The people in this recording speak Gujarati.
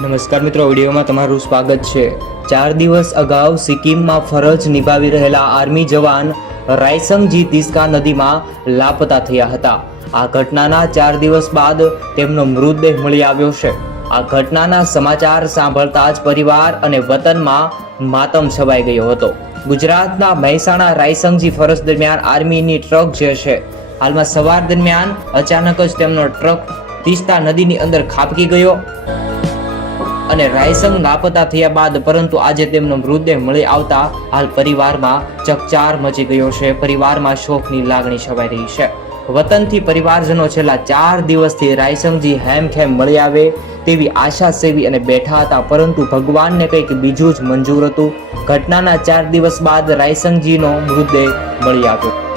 નમસ્કાર મિત્રો, વિડીયોમાં તમારું સ્વાગત છે। 4 દિવસ અગાઉ સિક્કિમમાં ફરજ નિભાવી રહેલા આર્મી જવાન રાયસંગજી તિસ્કા નદીમાં લાપતા થયા હતા। આ ઘટનાના 4 દિવસ બાદ તેમનો મૃતદેહ મળી આવ્યો છે। આ ઘટનાના સમાચાર સાંભળતા જ પરિવાર અને વતનમાં માતમ છવાઈ ગયો હતો। ગુજરાતના મહેસાણા રાયસંગજી ફરજ દરમિયાન આર્મીની ટ્રક જે છે, હાલમાં સવાર દરમિયાન અચાનક જ તેમનો ટ્રક તિસ્તા નદીની અંદર ખાબકી ગયો અને રાયસંગ લાપતા થયા બાદ પરંતુ આજે તેમનો મૃતદેહ મળી આવતા હાલ પરિવારમાં ચકચાર મચી ગયો છે। પરિવારમાં શોકની લાગણી છવાઈ રહી છે। વતનથી પરિવારજનો છેલ્લા 4 દિવસથી રાયસંગજી હેમખેમ મળી આવે તેવી આશા સેવી અને બેઠા હતા, પરંતુ ભગવાનને કંઈક બીજું જ મંજૂર હતું। ઘટનાના 4 દિવસ બાદ રાયસંગજીનો મૃતદેહ મળી આવ્યો।